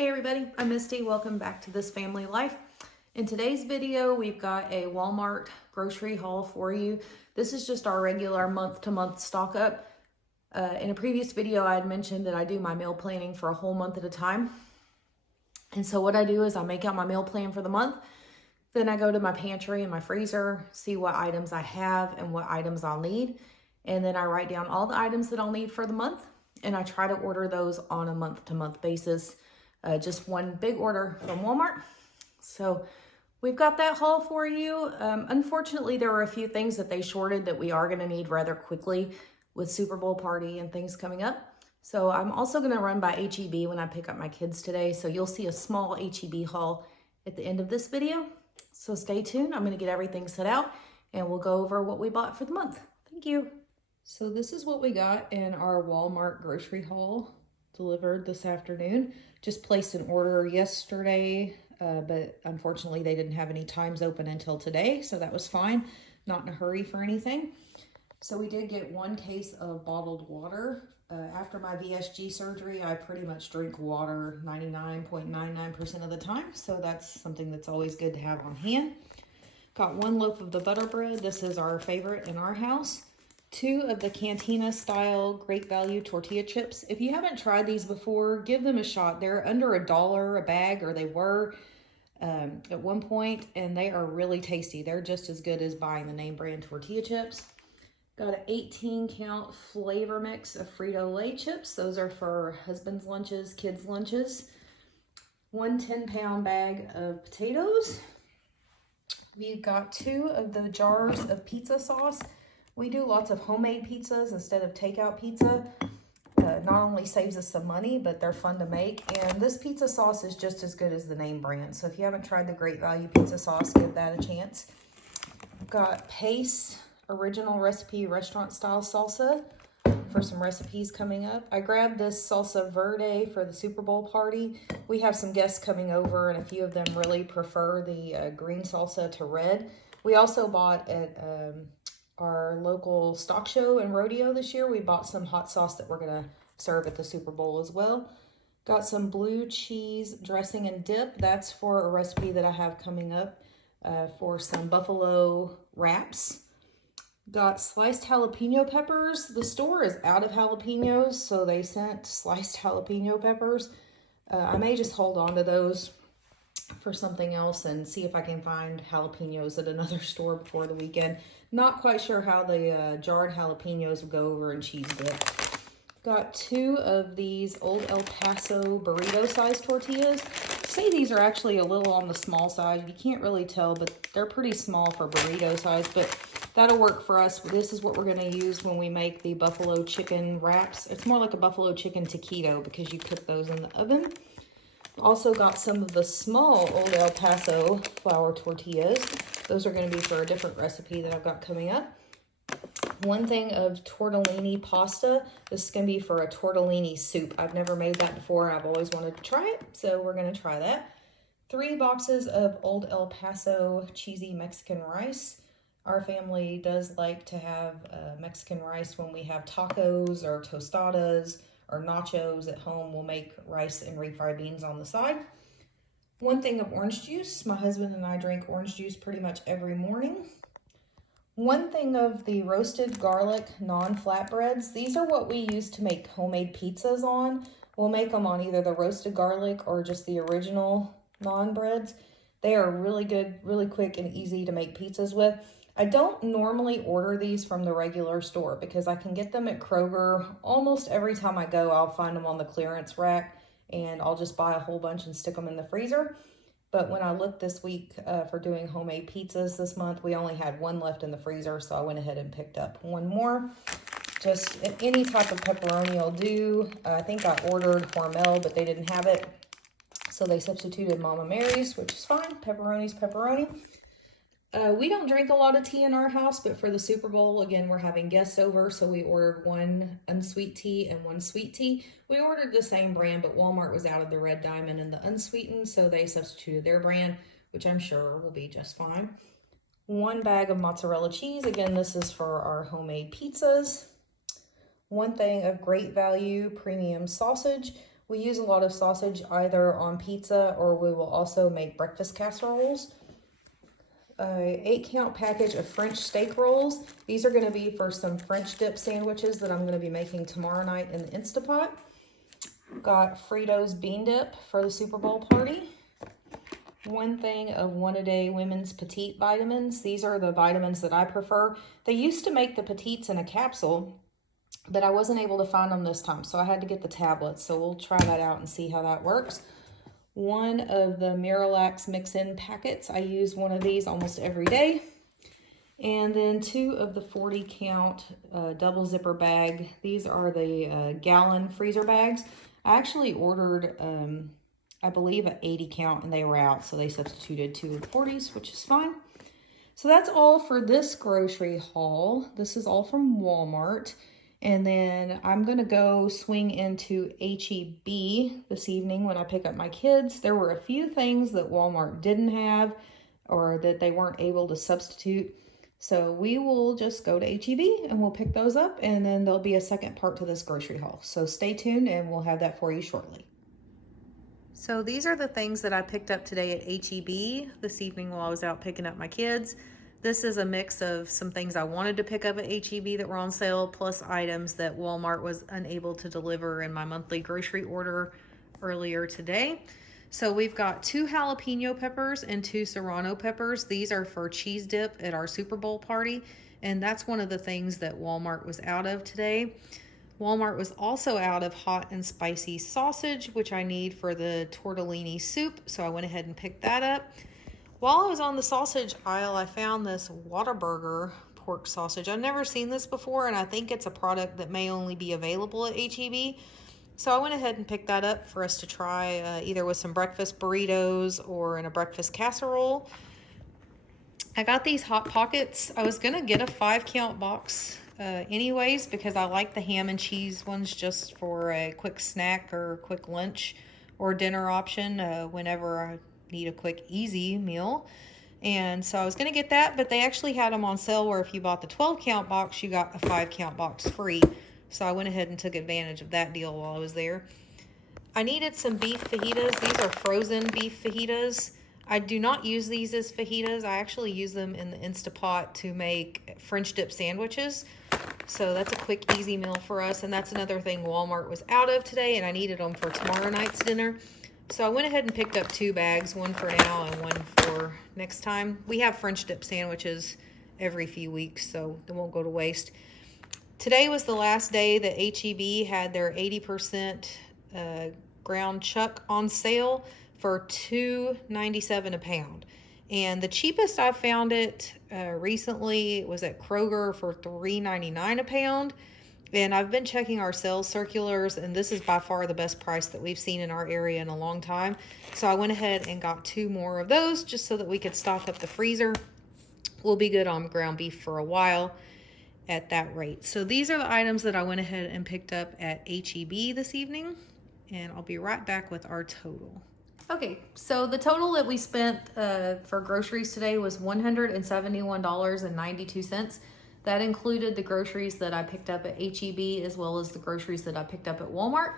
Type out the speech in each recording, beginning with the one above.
Hey everybody, I'm Misty. Welcome back to This Family Life. In today's video, we've got a Walmart grocery haul for you. This is just our regular month-to-month stock up. In a previous video, I had mentioned that I do my meal planning for a whole month at a time. And so what I do is I make out my meal plan for the month. Then I go to my pantry and my freezer, see what items I have and what items I'll need. And then I write down all the items that I'll need for the month. And I try to order those on a month-to-month basis. Just one big order from Walmart. So we've got that haul for you. Unfortunately, there were a few things that they shorted that we are going to need rather quickly with Super Bowl party and things coming up. So I'm also going to run by HEB when I pick up my kids today. So you'll see a small HEB haul at the end of this video. So stay tuned. I'm going to get everything set out and we'll go over what we bought for the month. Thank you. So this is what we got in our Walmart grocery haul delivered this afternoon. Just placed an order yesterday, but unfortunately they didn't have any times open until today, so that was fine. Not in a hurry for anything. So we did get 1 case of bottled water. After my VSG surgery, I pretty much drink water 99.99% of the time, so that's something that's always good to have on hand. Got 1 loaf of the butter bread. This is our favorite in our house. 2 of the Cantina style Great Value tortilla chips. If you haven't tried these before, give them a shot. They're under $1 a bag, or they were at one point, and they are really tasty. They're just as good as buying the name brand tortilla chips. Got an 18-count flavor mix of Frito-Lay chips. Those are for husband's lunches, kids' lunches. 1 10-pound bag of potatoes. We've got 2 of the jars of pizza sauce. We do lots of homemade pizzas instead of takeout pizza. Not only saves us some money, but they're fun to make. And this pizza sauce is just as good as the name brand. So if you haven't tried the Great Value pizza sauce, give that a chance. Got Pace original recipe restaurant style salsa for some recipes coming up. I grabbed this salsa verde for the Super Bowl party. We have some guests coming over, and a few of them really prefer the green salsa to red. We also bought at our local stock show and rodeo this year. We bought some hot sauce that we're gonna serve at the Super Bowl as well. Got some blue cheese dressing and dip. That's for a recipe that I have coming up for some buffalo wraps. Got sliced jalapeno peppers. The store is out of jalapenos, so they sent sliced jalapeno peppers. I may just hold on to those for something else and see if I can find jalapenos at another store before the weekend. Not quite sure how the jarred jalapenos will go over in cheese dip. Got 2 of these old El Paso burrito size tortillas. Say these are actually a little on the small side. You can't really tell, but they're pretty small for burrito size, but that'll work for us. This is what we're going to use when we make the buffalo chicken wraps. It's more like a buffalo chicken taquito because you cook those in the oven. Also got some of the small old El Paso flour tortillas. Those are going to be for a different recipe that I've got coming up. 1 thing of tortellini pasta. This is going to be for a tortellini soup. I've never made that before. I've always wanted to try it, so we're going to try that. 3 boxes of old El Paso cheesy Mexican rice. Our family does like to have Mexican rice when we have tacos or tostadas or nachos at home. We'll make rice and refried beans on the side. 1 thing of orange juice. My husband and I drink orange juice pretty much every morning. 1 thing of the roasted garlic non-flatbreads. These are what we use to make homemade pizzas on. We'll make them on either the roasted garlic or just the original non-breads. They are really good, really quick and easy to make pizzas with. I don't normally order these from the regular store because I can get them at Kroger. Almost every time I go, I'll find them on the clearance rack and I'll just buy a whole bunch and stick them in the freezer. But when I looked this week for doing homemade pizzas this month, we only had 1 left in the freezer, so I went ahead and picked up 1 more. Just any type of pepperoni will do. I think I ordered Hormel, but they didn't have it. So they substituted Mama Mary's, which is fine. Pepperoni's pepperoni. We don't drink a lot of tea in our house, but for the Super Bowl, again, we're having guests over, so we ordered 1 unsweet tea and 1 sweet tea. We ordered the same brand, but Walmart was out of the Red Diamond and the unsweetened, so they substituted their brand, which I'm sure will be just fine. 1 bag of mozzarella cheese. Again, this is for our homemade pizzas. 1 thing of Great Value premium sausage. We use a lot of sausage either on pizza, or we will also make breakfast casseroles. A 8-count package of French steak rolls. These are going to be for some French dip sandwiches that I'm going to be making tomorrow night in the Instapot. Got Fritos Bean Dip for the Super Bowl party. 1 thing of one-a-day women's Petite Vitamins. These are the vitamins that I prefer. They used to make the Petites in a capsule, but I wasn't able to find them this time, so I had to get the tablets. So we'll try that out and see how that works. 1 of the Miralax mix-in packets. I use one of these almost every day. And then 2 of the 40-count double zipper bag. These are the gallon freezer bags. I actually ordered, I believe, an 80-count, and they were out, so they substituted 2 of the 40s, which is fine. So that's all for this grocery haul. This is all from Walmart. And then I'm going to go swing into HEB this evening when I pick up my kids. There were a few things that Walmart didn't have or that they weren't able to substitute. So we will just go to HEB and we'll pick those up, and then there'll be a second part to this grocery haul. So stay tuned and we'll have that for you shortly. So these are the things that I picked up today at HEB this evening while I was out picking up my kids. This is a mix of some things I wanted to pick up at HEB that were on sale, plus items that Walmart was unable to deliver in my monthly grocery order earlier today. So we've got 2 jalapeno peppers and 2 serrano peppers. These are for cheese dip at our Super Bowl party, and that's one of the things that Walmart was out of today. Walmart was also out of hot and spicy sausage, which I need for the tortellini soup, so I went ahead and picked that up. While I was on the sausage aisle, I found this Whataburger pork sausage. I've never seen this before, and I think it's a product that may only be available at HEB. So I went ahead and picked that up for us to try either with some breakfast burritos or in a breakfast casserole. I got these Hot Pockets. I was going to get a 5-count box anyways, because I like the ham and cheese ones just for a quick snack or quick lunch or dinner option whenever I need a quick, easy meal. And so I was going to get that, but they actually had them on sale where if you bought the 12-count box, you got a 5-count box free. So I went ahead and took advantage of that deal while I was there. I needed some beef fajitas. These are frozen beef fajitas. I do not use these as fajitas. I actually use them in the Instapot to make French dip sandwiches. So that's a quick, easy meal for us. And that's another thing Walmart was out of today, and I needed them for tomorrow night's dinner. So I went ahead and picked up 2 bags, one for now and one for next time. We have French dip sandwiches every few weeks, so they won't go to waste. Today was the last day that HEB had their 80% ground chuck on sale for $2.97 a pound. And the cheapest I found it recently was at Kroger for $3.99 a pound. And I've been checking our sales circulars, and this is by far the best price that we've seen in our area in a long time. So I went ahead and got 2 more of those just so that we could stock up the freezer. We'll be good on ground beef for a while at that rate. So these are the items that I went ahead and picked up at HEB this evening, and I'll be right back with our total. Okay, so the total that we spent for groceries today was $171.92. That included the groceries that I picked up at HEB as well as the groceries that I picked up at Walmart.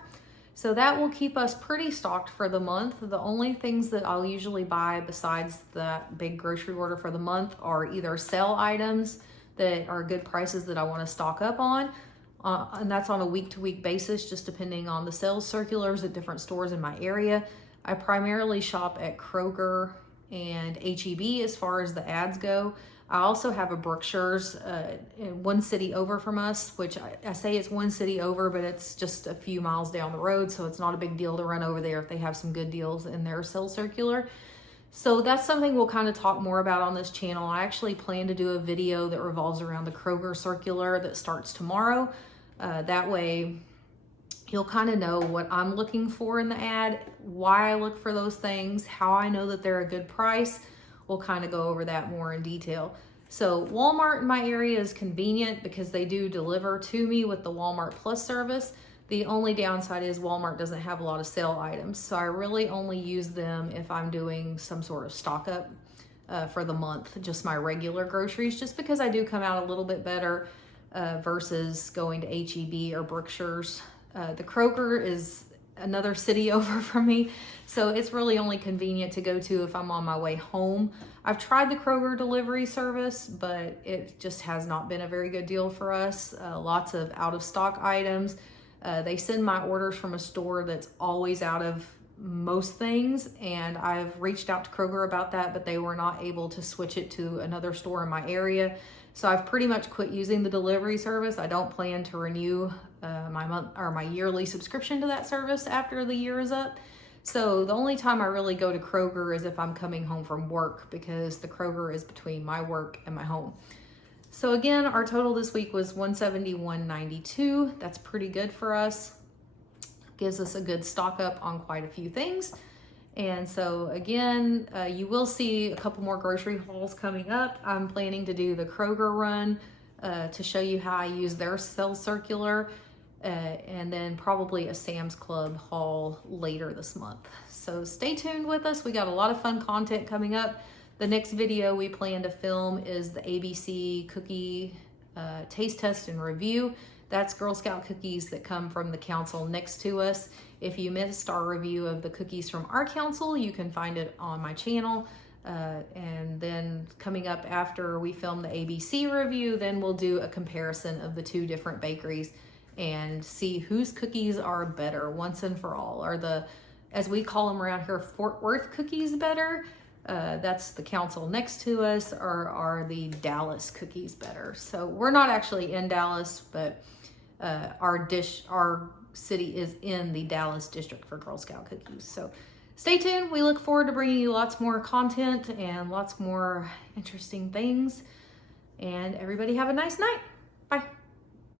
So that will keep us pretty stocked for the month. The only things that I'll usually buy besides that big grocery order for the month are either sale items that are good prices that I want to stock up on. And that's on a week-to-week basis, just depending on the sales circulars at different stores in my area. I primarily shop at Kroger and HEB as far as the ads go. I also have a Brookshire's in one city over from us, which I say it's one city over, but it's just a few miles down the road, so it's not a big deal to run over there if they have some good deals in their sales circular. So that's something we'll kind of talk more about on this channel. I actually plan to do a video that revolves around the Kroger circular that starts tomorrow. That way you'll kind of know what I'm looking for in the ad, why I look for those things, how I know that they're a good price. We'll kind of go over that more in detail. So Walmart in my area is convenient because they do deliver to me with the Walmart Plus service. The only downside is Walmart doesn't have a lot of sale items. So I really only use them if I'm doing some sort of stock up for the month, just my regular groceries, just because I do come out a little bit better versus going to HEB or Brookshire's. The Kroger is another city over from me. So it's really only convenient to go to if I'm on my way home. I've tried the Kroger delivery service, but it just has not been a very good deal for us. Lots of out of stock items. They send my orders from a store that's always out of most things, and I've reached out to Kroger about that, but they were not able to switch it to another store in my area. So I've pretty much quit using the delivery service. I don't plan to renew my yearly subscription to that service after the year is up. So the only time I really go to Kroger is if I'm coming home from work, because the Kroger is between my work and my home. So again, our total this week was $171.92. That's pretty good for us. Gives us a good stock up on quite a few things. And so again, you will see a couple more grocery hauls coming up. I'm planning to do the Kroger run to show you how I use their sales circular, and then probably a Sam's Club haul later this month. So stay tuned with us. We got a lot of fun content coming up. The next video we plan to film is the ABC cookie taste test and review. That's Girl Scout cookies that come from the council next to us. If you missed our review of the cookies from our council, you can find it on my channel. And then coming up after we film the ABC review, then we'll do a comparison of the two different bakeries and see whose cookies are better once and for all. Are the, as we call them around here, Fort Worth cookies better? That's the council next to us, or are the Dallas cookies better? So we're not actually in Dallas, but our city is in the Dallas district for Girl Scout cookies. So stay tuned. We look forward to bringing you lots more content and lots more interesting things. And everybody have a nice night.